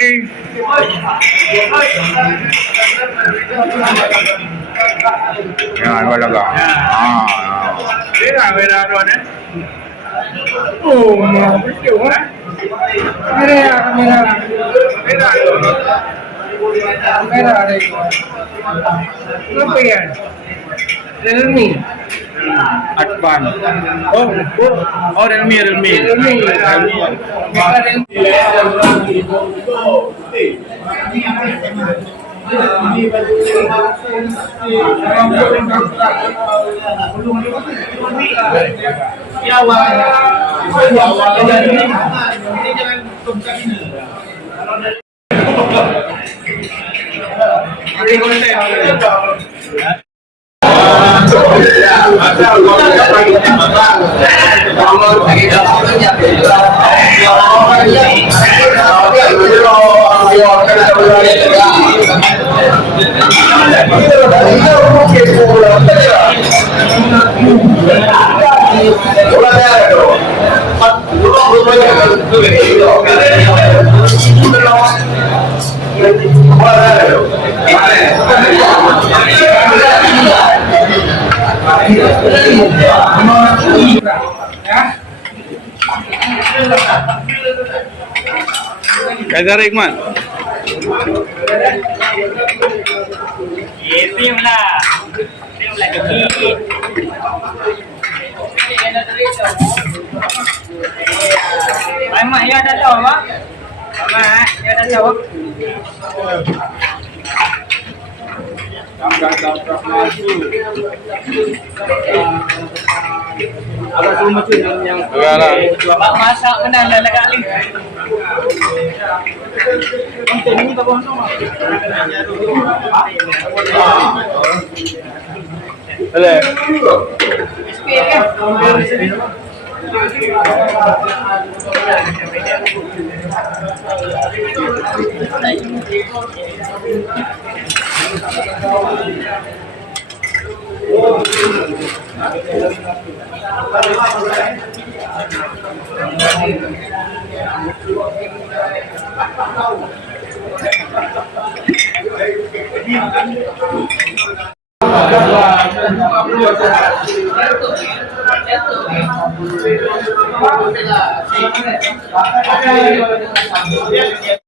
lagi. Yan, wala ka. Meron eh. Oh, betul kan? Merah. Merah ada itu. Apa ya? Realme. Advan. Oh, Realme. Kaiser Iqman. Film lah kecil. Mak ya dah tahu mak. Mak ya dah tahu. Agak rumah tu yang bapak masak mana dah lagak link. Konten ini tak bohong sama. Boleh.